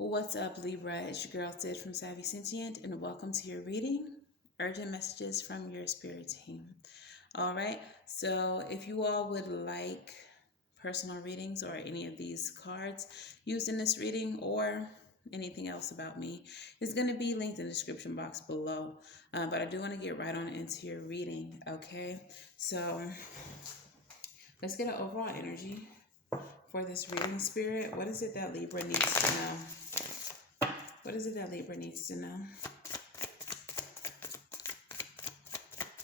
What's up, Libra? It's your girl Sid from Savy, Sentient, and welcome to your reading. Urgent messages from your spirit team. All right, so if you all would like personal readings or any of these cards used in this reading or anything else about me, is going to be linked in the description box below. But I do want to get right on into your reading, okay? So let's get an overall energy for this reading, spirit. What is it that Libra needs to know? What is it that Libra needs to know?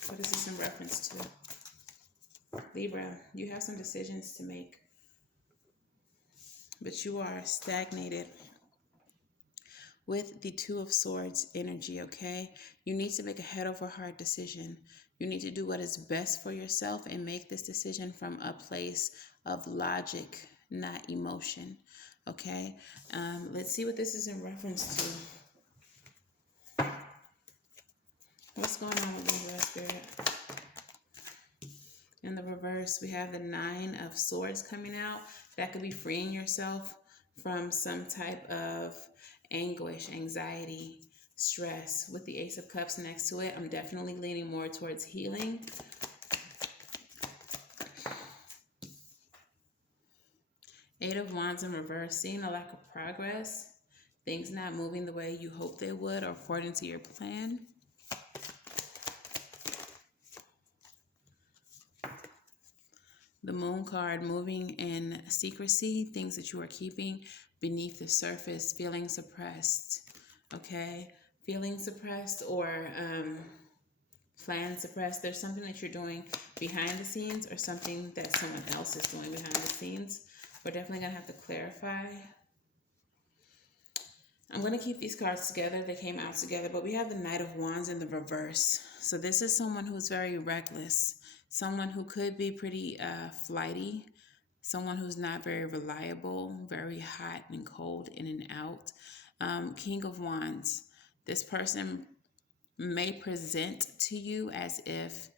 What is this in reference to? Libra, you have some decisions to make, but you are stagnated with the Two of Swords energy, okay? You need to make a head over heart decision. You need to do what is best for yourself and make this decision from a place of logic, not emotion, okay? Let's see what this is in reference to. What's going on with Libra, spirit? In the reverse, we have the Nine of Swords coming out. That could be freeing yourself from some type of anguish, anxiety, stress. With the Ace of Cups next to it, I'm definitely leaning more towards healing. Eight of Wands in reverse, seeing a lack of progress, things not moving the way you hoped they would or according to your plan. The Moon card, moving in secrecy, things that you are keeping beneath the surface, feeling suppressed, okay? Feeling suppressed or plan suppressed. There's something that you're doing behind the scenes or something that someone else is doing behind the scenes. We're definitely going to have to clarify. I'm going to keep these cards together. They came out together, but we have the Knight of Wands in the reverse. So this is someone who's very reckless. Someone who could be pretty flighty, someone who's not very reliable, very hot and cold, in and out. King of Wands. This person may present to you as if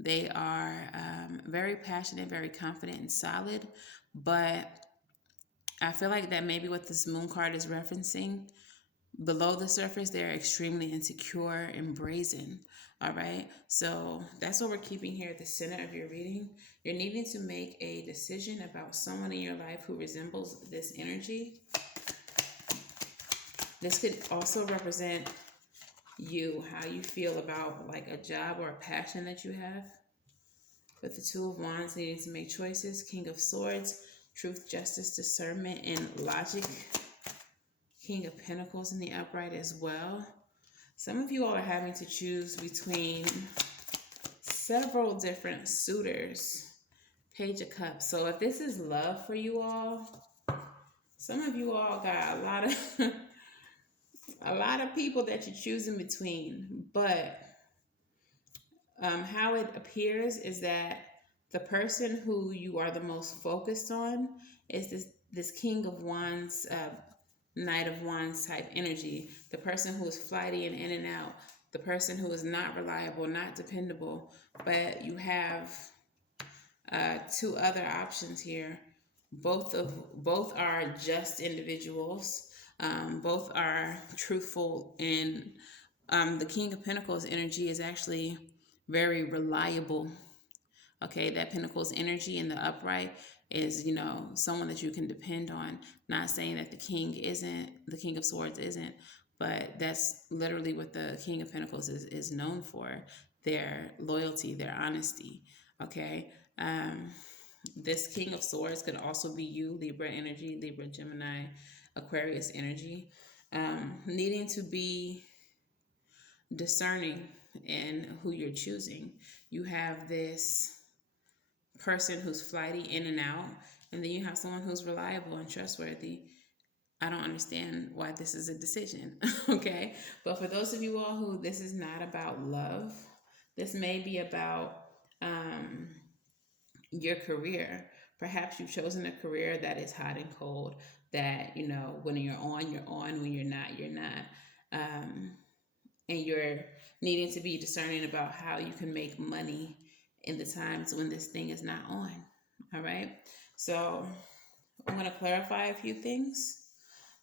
they are very passionate, very confident and solid, but I feel like that maybe what this Moon card is referencing, below the surface, they're extremely insecure and brazen. All right. So that's what we're keeping here at the center of your reading. You're needing to make a decision about someone in your life who resembles this energy. This could also represent you, how you feel about like a job or a passion that you have. With the Two of Wands, needing to make choices. King of Swords, truth, justice, discernment, and logic. King of Pentacles in the upright as well. Some of you all are having to choose between several different suitors. Page of Cups. So if this is love for you all, some of you all got a lot of a lot of people that you're choosing between. But how it appears is that the person who you are the most focused on is this King of Wands, Knight of Wands type energy. The person who is flighty and in and out. The person who is not reliable, not dependable. But you have two other options here. Both are just individuals. Both are truthful, and the King of Pentacles energy is actually very reliable. Okay, that Pentacles energy in the upright is, someone that you can depend on. Not saying that the King of Swords isn't, but that's literally what the King of Pentacles is known for. Their loyalty, their honesty. Okay. This King of Swords could also be you, Libra energy, Libra, Gemini, Aquarius energy. Needing to be discerning in who you're choosing. You have this person who's flighty, in and out, and then you have someone who's reliable and trustworthy. I don't understand why this is a decision, okay? But for those of you all who this is not about love, this may be about your career. Perhaps you've chosen a career that is hot and cold, that, when you're on, when you're not, you're not. And you're needing to be discerning about how you can make money in the times when this thing is not on. All right. So I'm going to clarify a few things.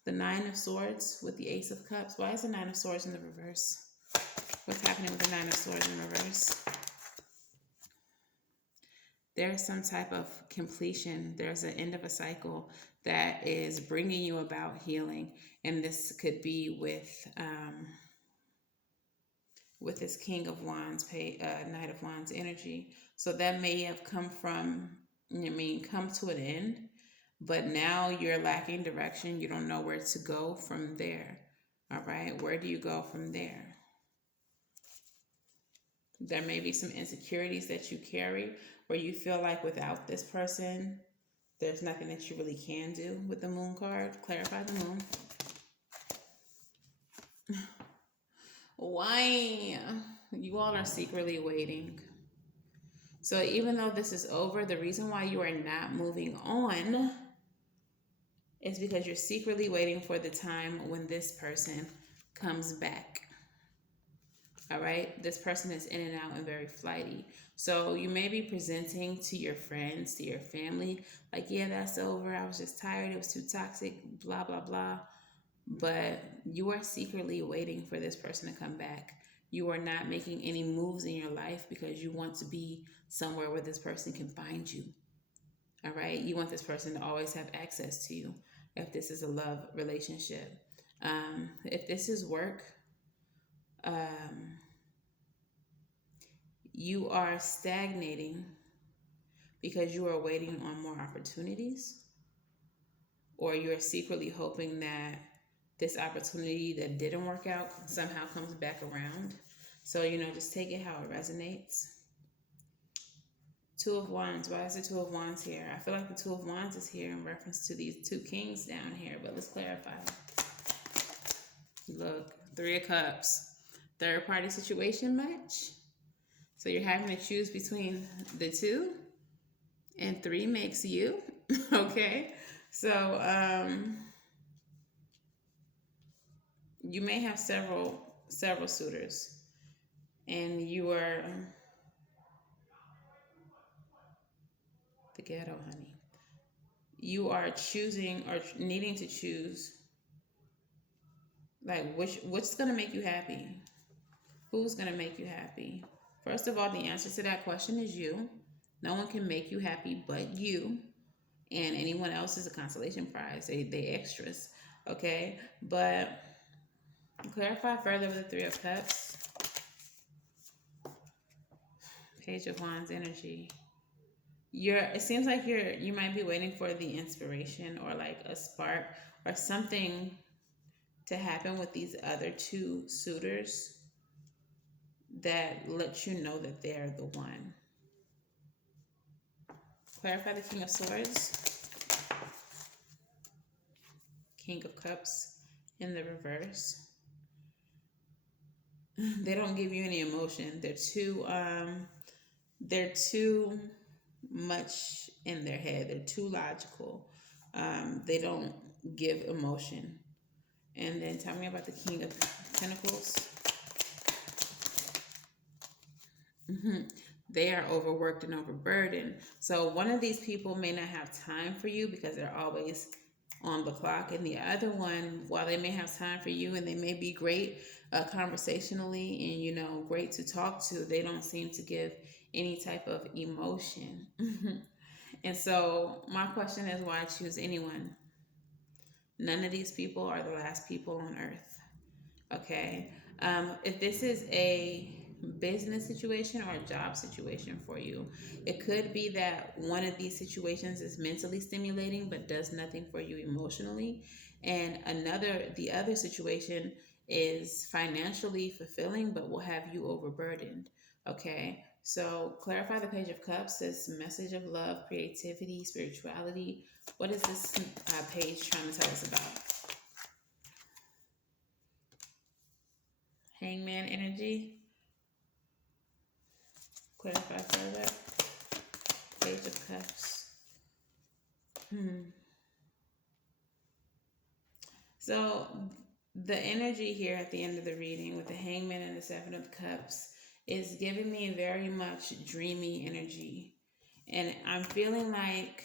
The Nine of Swords with the Ace of Cups. Why is the Nine of Swords in the reverse? What's happening with the Nine of Swords in reverse? There's some type of completion. There's an end of a cycle that is bringing you about healing. And this could be with this King of Wands, Knight of Wands energy. So that may have come come to an end, but now you're lacking direction. You don't know where to go from there. All right, where do you go from there? There may be some insecurities that you carry where you feel like without this person, there's nothing that you really can do with the Moon card. Clarify the Moon. Why? You all are secretly waiting. So even though this is over, the reason why you are not moving on is because you're secretly waiting for the time when this person comes back. All right, this person is in and out and very flighty. So you may be presenting to your friends, to your family, like, yeah, that's over. I was just tired. It was too toxic, blah, blah, blah. But you are secretly waiting for this person to come back. You are not making any moves in your life because you want to be somewhere where this person can find you. All right, you want this person to always have access to you if this is a love relationship. If this is work, you are stagnating because you are waiting on more opportunities, or you're secretly hoping that this opportunity that didn't work out somehow comes back around. So, just take it how it resonates. Two of Wands. Why is the Two of Wands here? I feel like the Two of Wands is here in reference to these two kings down here, but let's clarify. Look, Three of Cups. Third party situation match. So you're having to choose between the two, and three makes you. Okay? So you may have several suitors, and you are the ghetto, honey. You are choosing or needing to choose, like, what's gonna make you happy? Who's gonna make you happy? First of all, the answer to that question is you. No one can make you happy but you. And anyone else is a consolation prize. They extras. Okay? But clarify further with the Three of Cups. Page of Wands energy. It seems like you might be waiting for the inspiration or like a spark or something to happen with these other two suitors that lets you know that they're the one. Clarify the King of Swords. King of Cups in the reverse. They don't give you any emotion. They're too much in their head. They're too logical. They don't give emotion. And then tell me about the King of Pentacles. They are overworked and overburdened. So one of these people may not have time for you because they're always on the clock, and the other one, while they may have time for you and they may be great conversationally and great to talk to, they don't seem to give any type of emotion. And so my question is, why choose anyone? None of these people are the last people on earth. Okay. If this is a business situation or a job situation for you, it could be that one of these situations is mentally stimulating but does nothing for you emotionally, and the other situation is financially fulfilling but will have you overburdened. Okay, so clarify the Page of Cups. This message of love, creativity, spirituality. What is this page trying to tell us about? Hangman energy. Clarify further. Page of Cups. So the energy here at the end of the reading with the Hangman and the Seven of Cups is giving me very much dreamy energy. And I'm feeling like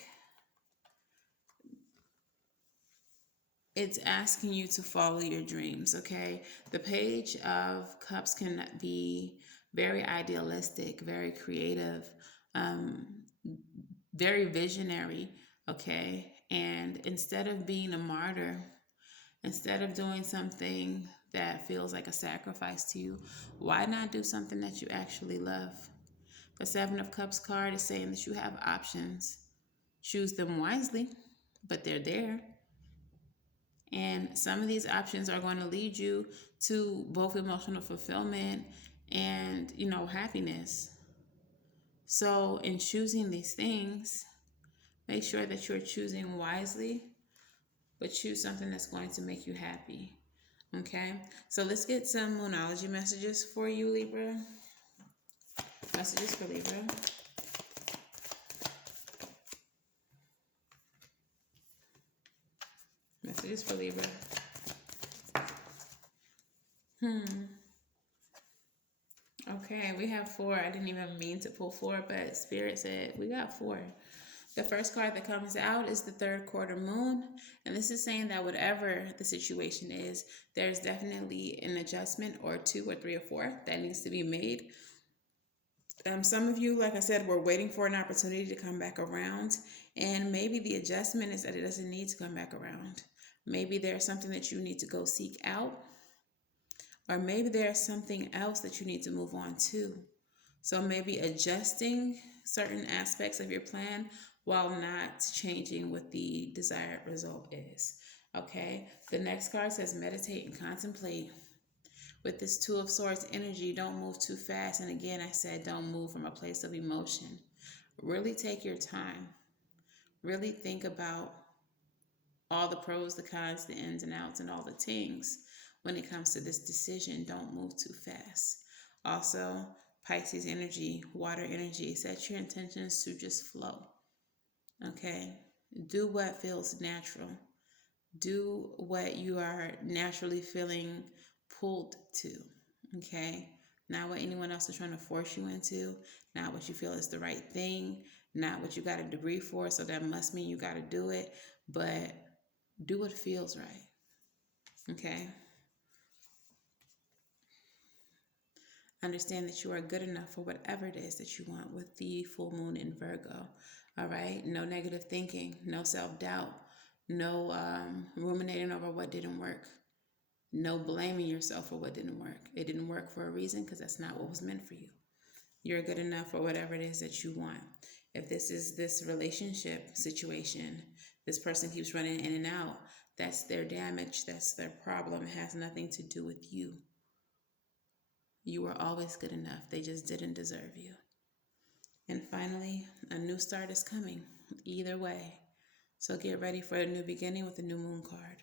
it's asking you to follow your dreams, okay? The Page of Cups can be very idealistic, very creative, um, very visionary, okay? And instead of being a martyr, instead of doing something that feels like a sacrifice to you, why not do something that you actually love? The Seven of Cups card is saying that you have options. Choose them wisely, but they're there. And some of these options are going to lead you to both emotional fulfillment and, happiness. So, in choosing these things, make sure that you're choosing wisely, but choose something that's going to make you happy. Okay? So, let's get some Moonology messages for you, Libra. Messages for Libra. Messages for Libra. Okay, we have 4. I didn't even mean to pull 4, but Spirit said we got 4. The first card that comes out is the third quarter moon. And this is saying that whatever the situation is, there's definitely an adjustment or 2 or 3 or 4 that needs to be made. Some of you, like I said, were waiting for an opportunity to come back around. And maybe the adjustment is that it doesn't need to come back around. Maybe there's something that you need to go seek out. Or maybe there's something else that you need to move on to. So maybe adjusting certain aspects of your plan while not changing what the desired result is. Okay, the next card says meditate and contemplate. With this Two of Swords energy, don't move too fast. And again, I said don't move from a place of emotion. Really take your time. Really think about all the pros, the cons, the ins and outs, and all the things when it comes to this decision. Don't move too fast. Also, Pisces energy, water energy, set your intentions to just flow. Okay? Do what feels natural. Do what you are naturally feeling pulled to. Okay? Not what anyone else is trying to force you into. Not what you feel is the right thing. Not what you got a degree for, so that must mean you got to do it. But do what feels right. Okay? Understand that you are good enough for whatever it is that you want with the full moon in Virgo. All right? No negative thinking, no self-doubt, no ruminating over what didn't work, no blaming yourself for what didn't work. It didn't work for a reason because that's not what was meant for you. You're good enough for whatever it is that you want. If this is this relationship situation, this person keeps running in and out, that's their damage, that's their problem. It has nothing to do with you. You were always good enough. They just didn't deserve you. And finally, a new start is coming, either way. So get ready for a new beginning with a new moon card.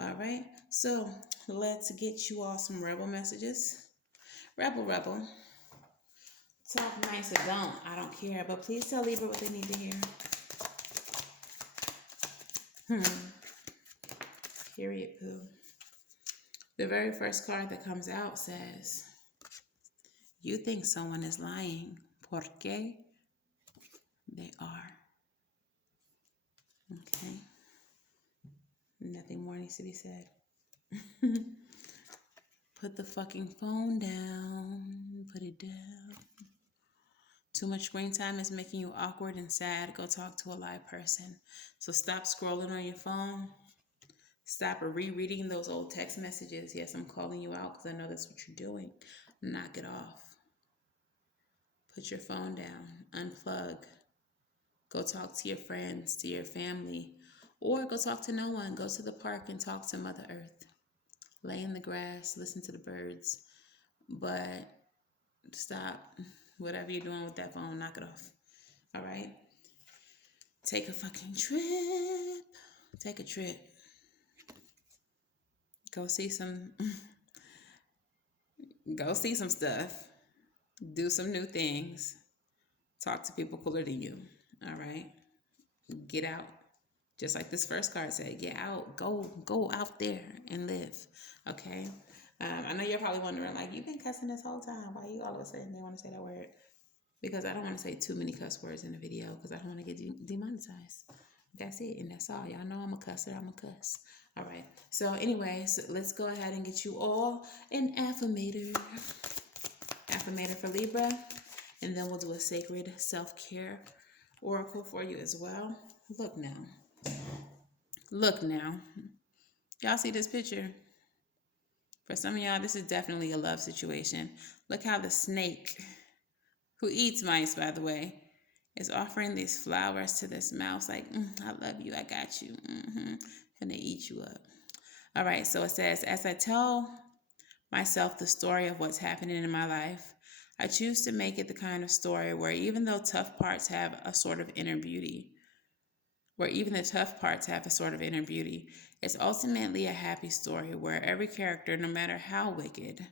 All right, so let's get you all some rebel messages. Rebel. Talk nice or don't. I don't care. But please tell Libra what they need to hear. Period, poo. The very first card that comes out says, you think someone is lying. Porque they are. Okay. Nothing more needs to be said. Put the fucking phone down. Put it down. Too much screen time is making you awkward and sad. Go talk to a live person. So stop scrolling on your phone. Stop rereading those old text messages. Yes, I'm calling you out because I know that's what you're doing. Knock it off. Put your phone down. Unplug. Go talk to your friends, to your family, or go talk to no one. Go to the park and talk to Mother Earth. Lay in the grass, listen to the birds, but stop whatever you're doing with that phone. Knock it off. All right? Take a fucking trip. Take a trip. Go see some stuff. Do some new things. Talk to people cooler than you. All right? Get out. Just like this first card said, get out. Go out there and live. Okay? I know you're probably wondering, like, you've been cussing this whole time. Why you all of a sudden they want to say that word? Because I don't want to say too many cuss words in the video because I don't want to get demonetized. That's it, and that's all. Y'all know I'm a cusser. I'm a cuss. All right. So anyway, so let's go ahead and get you all an affirmator. Affirmator for Libra. And then we'll do a sacred self-care oracle for you as well. Look now. Look now. Y'all see this picture? For some of y'all, this is definitely a love situation. Look how the snake, who eats mice, by the way, is offering these flowers to this mouse like, I love you, I got you. And they eat you up. All right, so it says, as I tell myself the story of what's happening in my life, I choose to make it the kind of story where even though tough parts have a sort of inner beauty, it's ultimately a happy story where every character, no matter how wicked,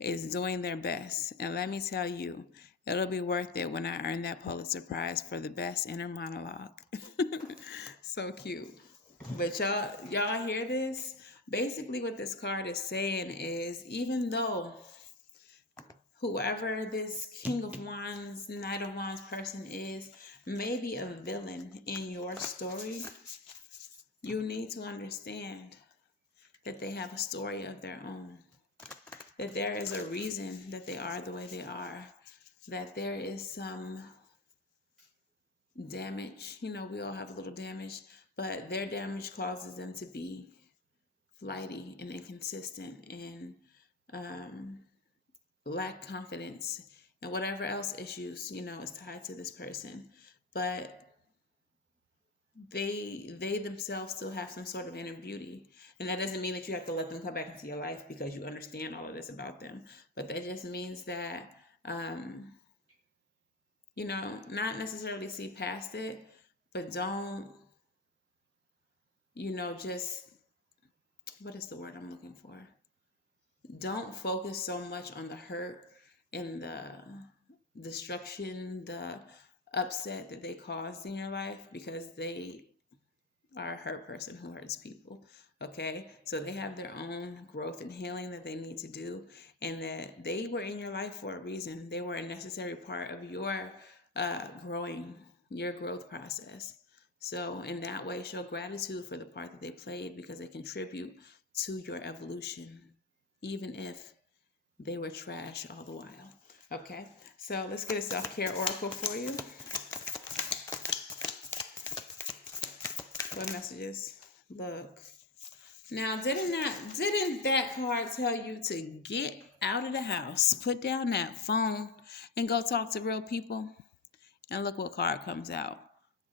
is doing their best. And let me tell you, it'll be worth it when I earn that Pulitzer Prize for the best inner monologue. So cute. But y'all hear this? Basically what this card is saying is, even though whoever this King of Wands, Knight of Wands person is, may be a villain in your story, you need to understand that they have a story of their own. That there is a reason that they are the way they are. That there is some damage. You know, we all have a little damage, but their damage causes them to be flighty and inconsistent and lack confidence and whatever else issues, is tied to this person. But they themselves still have some sort of inner beauty. And that doesn't mean that you have to let them come back into your life because you understand all of this about them. But that just means that, not necessarily see past it, but don't, just, what is the word I'm looking for? Don't focus so much on the hurt and the destruction, the upset that they caused in your life, because they are a hurt person who hurts people. Okay, so they have their own growth and healing that they need to do, and that they were in your life for a reason. They were a necessary part of your your growth process. So in that way, show gratitude for the part that they played, because they contribute to your evolution, even if they were trash all the while. Okay, so let's get a self-care oracle for you. What messages? Look. Now, didn't that card tell you to get out of the house, put down that phone, and go talk to real people? And look what card comes out.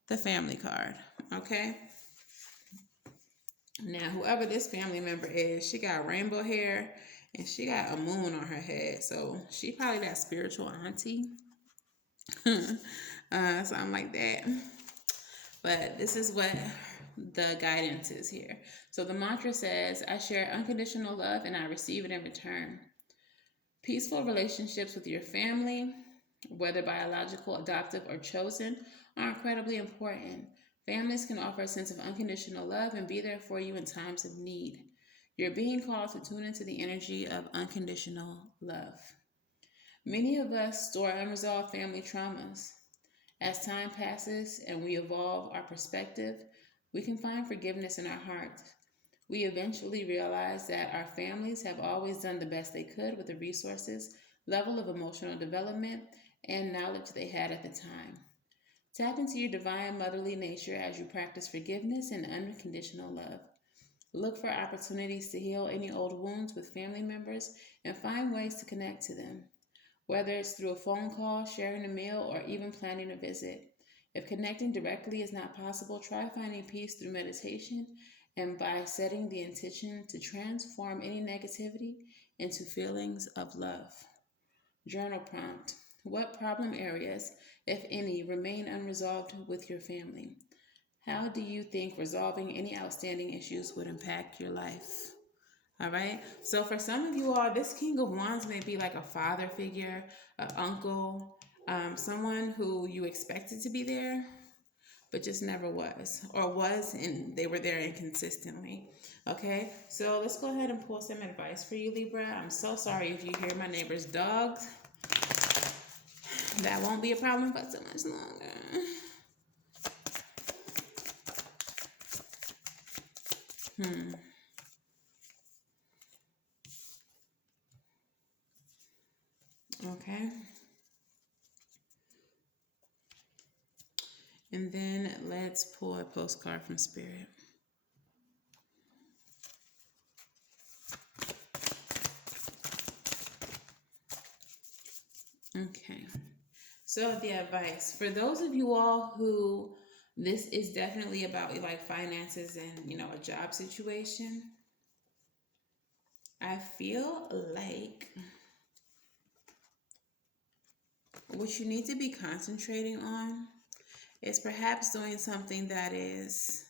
The family card. Okay? Now, whoever this family member is, she got rainbow hair and she got a moon on her head. So she probably that spiritual auntie. Something like that. But this is what the guidance is here. So the mantra says, I share unconditional love and I receive it in return. Peaceful relationships with your family, whether biological, adoptive, or chosen, are incredibly important. Families can offer a sense of unconditional love and be there for you in times of need. You're being called to tune into the energy of unconditional love. Many of us store unresolved family traumas. As time passes and we evolve our perspective, we can find forgiveness in our hearts. We eventually realize that our families have always done the best they could with the resources, level of emotional development, and knowledge they had at the time. Tap into your divine motherly nature as you practice forgiveness and unconditional love. Look for opportunities to heal any old wounds with family members and find ways to connect to them. Whether it's through a phone call, sharing a meal, or even planning a visit. If connecting directly is not possible, try finding peace through meditation and by setting the intention to transform any negativity into feelings of love. Journal prompt. What problem areas, if any, remain unresolved with your family? How do you think resolving any outstanding issues would impact your life? All right. So for some of you all, this King of Wands may be like a father figure, an uncle, someone who you expected to be there, but just never was, or was, and they were there inconsistently. Okay. So let's go ahead and pull some advice for you, Libra. I'm so sorry if you hear my neighbor's dogs. That won't be a problem for too much longer. Hmm. Okay. And then let's pull a postcard from Spirit. Okay. So the advice for those of you all who this is definitely about like finances and a job situation. I feel like what you need to be concentrating on is perhaps doing something that is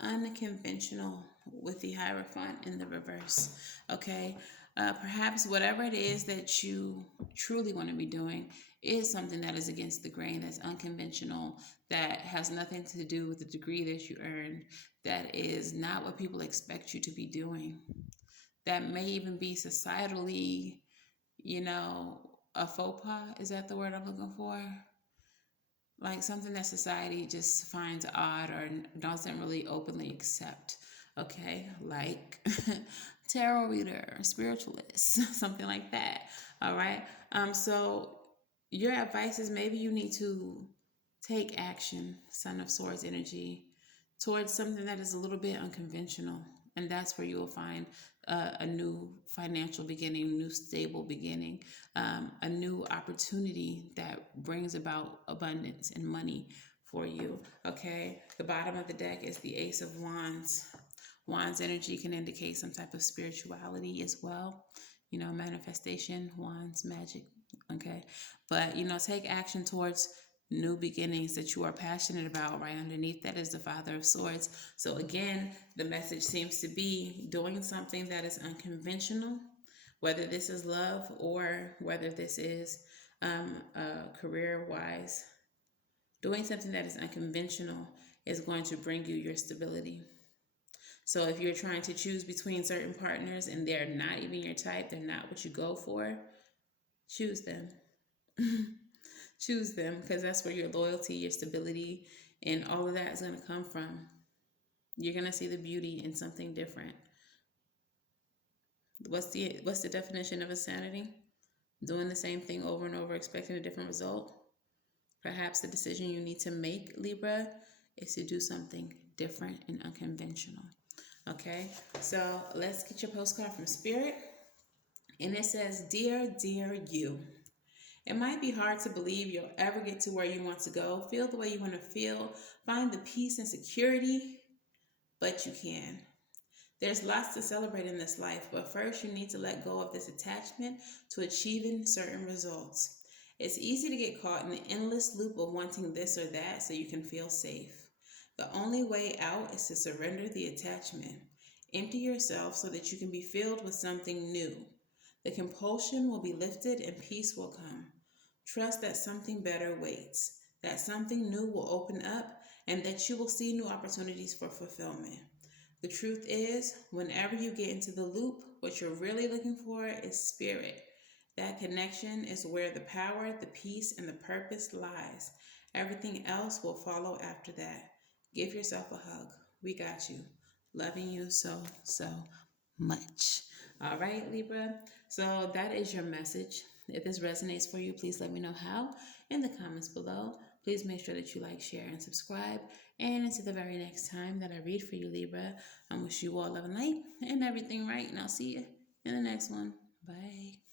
unconventional with the Hierophant in the reverse. Okay. Perhaps whatever it is that you truly want to be doing is something that is against the grain, that's unconventional, that has nothing to do with the degree that you earned, that is not what people expect you to be doing, that may even be societally, a faux pas. Is that the word I'm looking for? Like something that society just finds odd or doesn't really openly accept. Okay, like tarot reader, spiritualist, something like that. All right. So your advice is maybe you need to take action, Son of Swords energy, towards something that is a little bit unconventional. And that's where you will find a new financial beginning, new stable beginning, a new opportunity that brings about abundance and money for you. Okay. The bottom of the deck is the Ace of Wands. Wands energy can indicate some type of spirituality as well. Manifestation, wands, magic. Okay. But, take action towards new beginnings that you are passionate about. Right underneath that is the Father of Swords. So again, the message seems to be doing something that is unconventional, whether this is love or whether this is career wise. Doing something that is unconventional is going to bring you your stability. So if you're trying to choose between certain partners and they're not even your type, they're not what you go for, choose them. Choose them, because that's where your loyalty, your stability, and all of that is going to come from. You're going to see the beauty in something different. What's the definition of insanity? Doing the same thing over and over, expecting a different result. Perhaps the decision you need to make, Libra, is to do something different and unconventional. Okay, so let's get your postcard from Spirit. And it says, Dear, dear you. It might be hard to believe you'll ever get to where you want to go, feel the way you want to feel, find the peace and security, but you can. There's lots to celebrate in this life, but first you need to let go of this attachment to achieving certain results. It's easy to get caught in the endless loop of wanting this or that so you can feel safe. The only way out is to surrender the attachment. Empty yourself so that you can be filled with something new. The compulsion will be lifted and peace will come. Trust that something better waits, that something new will open up, and that you will see new opportunities for fulfillment. The truth is, whenever you get into the loop, what you're really looking for is spirit. That connection is where the power, the peace, and the purpose lies. Everything else will follow after that. Give yourself a hug. We got you. Loving you so, so much. All right, Libra. So that is your message. If this resonates for you, please let me know how in the comments below. Please make sure that you like, share, and subscribe. And until the very next time that I read for you, Libra, I wish you all love and light and everything right. And I'll see you in the next one. Bye.